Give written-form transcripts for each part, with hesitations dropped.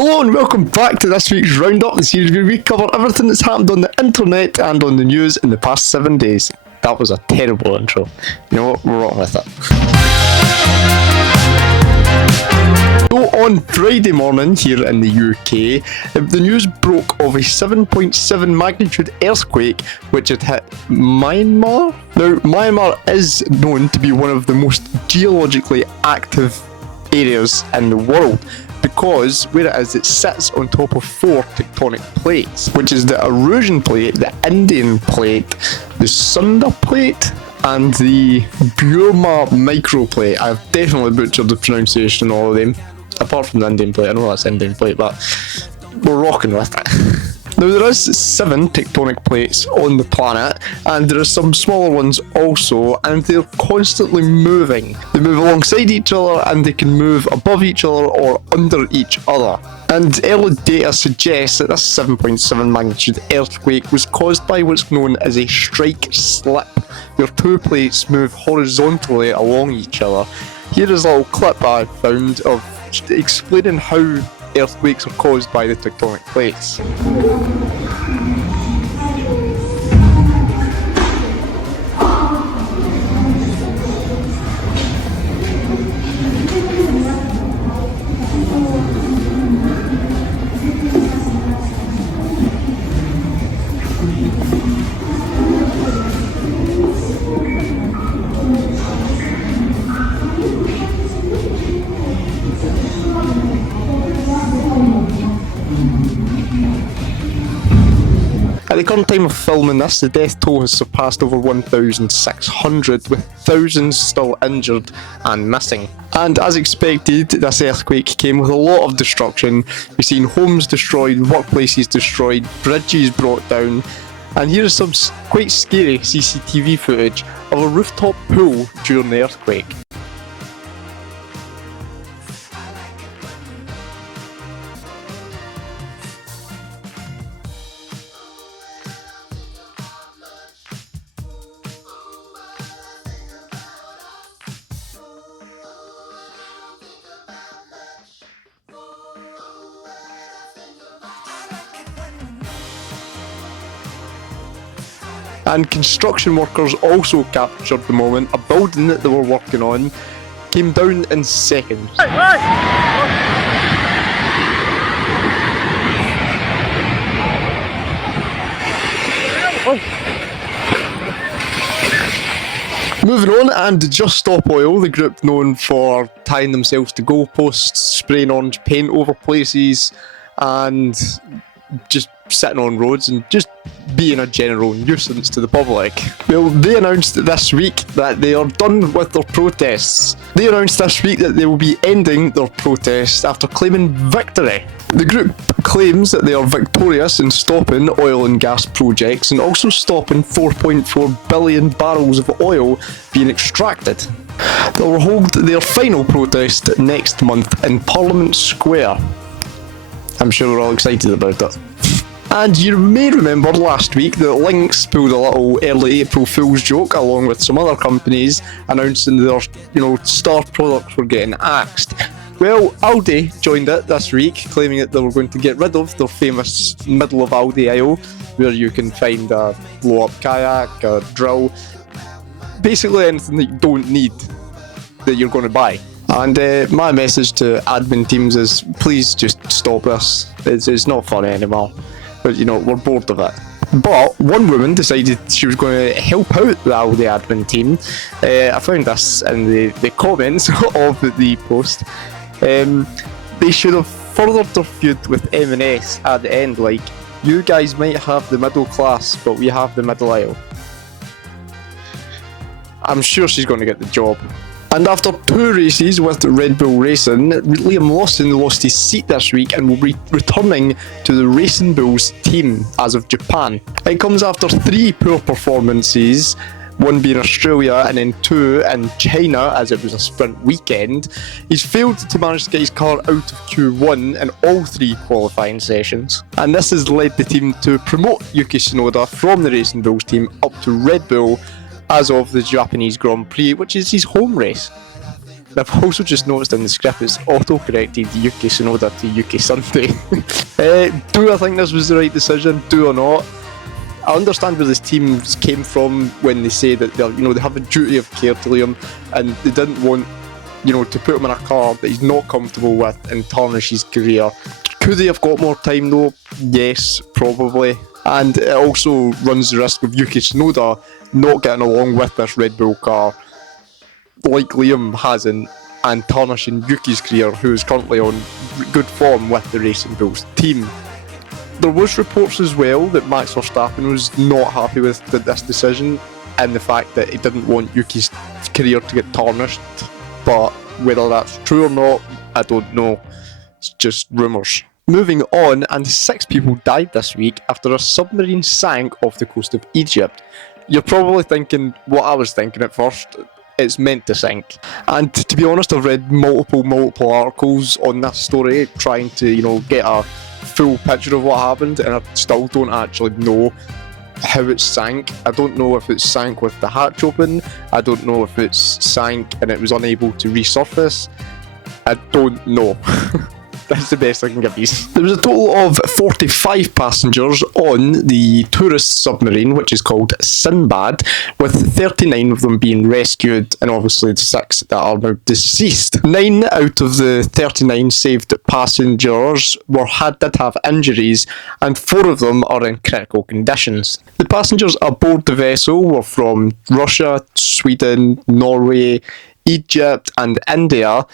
Hello and welcome back to this week's Roundup, the series where we cover everything that's happened on the internet and on the news in the past 7 days. That was a terrible intro. You know what? We're wrong with it. So on Friday morning here in the UK, the news broke of a 7.7 magnitude earthquake which had hit Myanmar. Now, Myanmar is known to be one of the most geologically active areas in the world, because where it is, it sits on top of 4 tectonic plates, which is the erosion plate, the Indian plate, the Sunda plate, and the Burma microplate. I've definitely butchered the pronunciation on all of them, apart from the Indian plate. I know that's Indian plate, but we're rocking with it. Now, there is 7 tectonic plates on the planet, and there are some smaller ones also, and they're constantly moving. They move alongside each other, and they can move above each other or under each other. And early data suggests that this 7.7 magnitude earthquake was caused by what's known as a strike slip, where 2 plates move horizontally along each other. Here is a little clip I found of explaining how earthquakes are caused by the tectonic plates. At the current time of filming this, the death toll has surpassed over 1,600, with thousands still injured and missing. And as expected, this earthquake came with a lot of destruction. We've seen homes destroyed, workplaces destroyed, bridges brought down, and here is some quite scary CCTV footage of a rooftop pool during the earthquake. And construction workers also captured the moment. A building that they were working on came down in seconds. Moving on, and Just Stop Oil, the group known for tying themselves to goalposts, spraying orange paint over places, and just sitting on roads and just being a general nuisance to the public. Well, they announced this week that they are done with their protests. They announced this week that they will be ending their protests after claiming victory. The group claims that they are victorious in stopping oil and gas projects and also stopping 4.4 billion barrels of oil being extracted. They will hold their final protest next month in Parliament Square. I'm sure we're all excited about it. And you may remember last week that Lynx pulled a little early April Fool's joke along with some other companies announcing their, star products were getting axed. Well, Aldi joined it this week, claiming that they were going to get rid of their famous middle of Aldi aisle, where you can find a blow-up kayak, a drill, basically anything that you don't need that you're going to buy. And my message to admin teams is, please just stop this. It's not funny anymore. But we're bored of it. But one woman decided she was going to help out the Aldi admin team. I found this in the comments of the post. They should have furthered their feud with M&S at the end, like, you guys might have the middle class, but we have the middle aisle. I'm sure she's going to get the job. And after 2 races with Red Bull Racing, Liam Lawson lost his seat this week and will be returning to the Racing Bulls team as of Japan. It comes after 3 poor performances, 1 being Australia and then 2 in China as it was a sprint weekend. He's failed to manage to get his car out of Q1 in all 3 qualifying sessions. And this has led the team to promote Yuki Tsunoda from the Racing Bulls team up to Red Bull as of the Japanese Grand Prix, which is his home race. I've also just noticed in the script it's auto-corrected UK Sonoda to UK Sunday. Do I think this was the right decision? Do or not? I understand where this team came from when they say that they have a duty of care to Liam, and they didn't want to put him in a car that he's not comfortable with and tarnish his career. Could they have got more time though? Yes, probably. And it also runs the risk of Yuki Tsunoda not getting along with this Red Bull car like Liam hasn't, and tarnishing Yuki's career, who is currently on good form with the Racing Bulls team. There was reports as well that Max Verstappen was not happy with this decision and the fact that he didn't want Yuki's career to get tarnished, but whether that's true or not, I don't know. It's just rumours. Moving on, and 6 people died this week after a submarine sank off the coast of Egypt. You're probably thinking what I was thinking at first. It's meant to sink. And to be honest, I've read multiple articles on this story trying to, get a full picture of what happened, and I still don't actually know how it sank. I don't know if it sank with the hatch open. I don't know if it sank and it was unable to resurface. I don't know. That's the best I can give you. There was a total of 45 passengers on the tourist submarine, which is called Sinbad, with 39 of them being rescued, and obviously the 6 that are now deceased. 9 out of the 39 saved passengers did have injuries, and 4 of them are in critical conditions. The passengers aboard the vessel were from Russia, Sweden, Norway, Egypt, and India.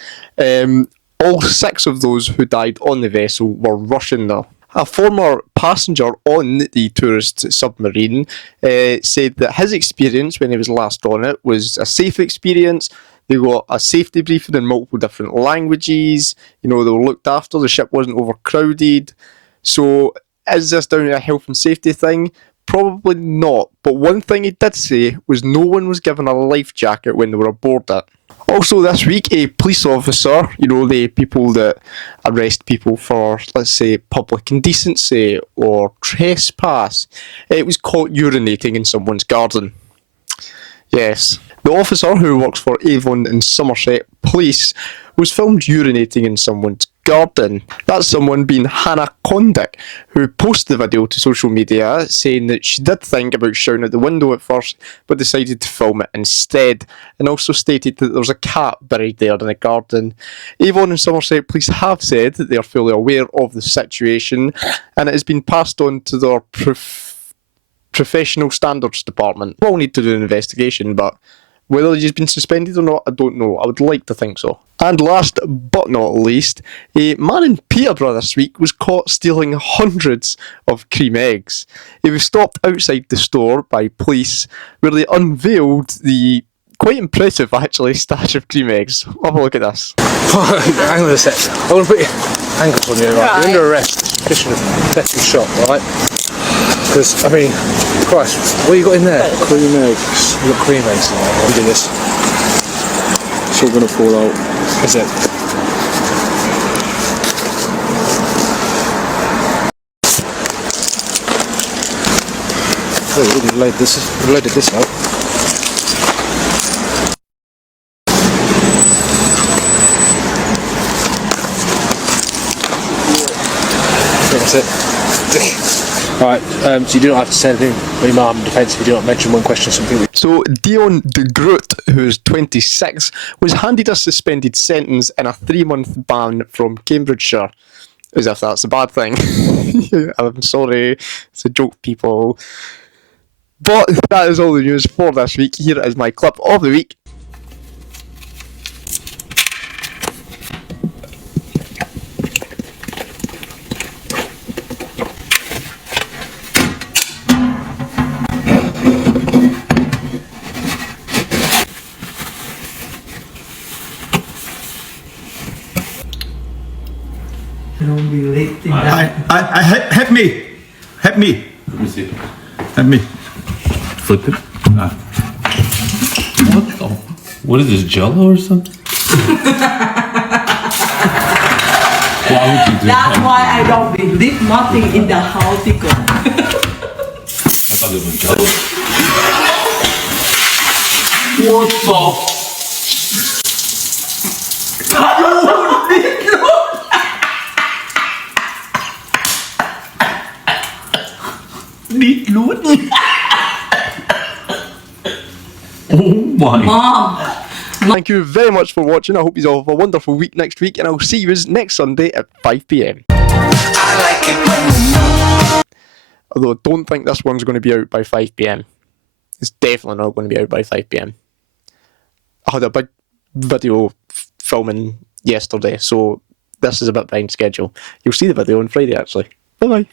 All 6 of those who died on the vessel were Russian though. A former passenger on the tourist submarine said that his experience when he was last on it was a safe experience. They got a safety briefing in multiple different languages. They were looked after. The ship wasn't overcrowded. So is this down to a health and safety thing? Probably not. But one thing he did say was no one was given a life jacket when they were aboard it. Also this week, a police officer, the people that arrest people for, let's say, public indecency or trespass, it was caught urinating in someone's garden. Yes. The officer, who works for Avon and Somerset Police, was filmed urinating in someone's garden. That's someone being Hannah Condick, who posted the video to social media saying that she did think about shouting at the window at first, but decided to film it instead, and also stated that there was a cat buried there in the garden. Avon and Somerset Police have said that they are fully aware of the situation, and it has been passed on to their professional standards department. We'll need to do an investigation, but whether he's been suspended or not, I don't know. I would like to think so. And last but not least, a man in Peterborough this week was caught stealing hundreds of Creme eggs. He was stopped outside the store by police, where they unveiled the quite impressive, actually, stash of Creme eggs. Have a look at this. Hang on a sec. I want to put your handcuffs on you, right? You're under arrest. Suspicion of theft and shot, right? Because, Christ, what you got in there? Cream eggs. You got cream eggs in there. Look at this. It's all gonna fall out. Is it? Oh, we've loaded this out. That's it. Alright, so you do not have to say anything when your mum defence if you do not mention one question or something. So Dion de Groot, who is 26, was handed a suspended sentence and a 3-month ban from Cambridgeshire. As if that's a bad thing. I'm sorry, it's a joke, people. But that is all the news for this week. Here is my clip of the week. Don't be late. Help me. Let me see. Help me. Flip it. What is this, Jello or something? Why would you do That's why I don't believe nothing in the house because I thought it was Jello. What the? Neat load. Oh my. Mom. Thank you very much for watching. I hope you all have a wonderful week next week, and I'll see you next Sunday at 5 p.m. Although I don't think this one's going to be out by 5 p.m. It's definitely not going to be out by 5 p.m. I had a big video filming yesterday, so this is a bit behind schedule. You'll see the video on Friday, actually. Bye-bye.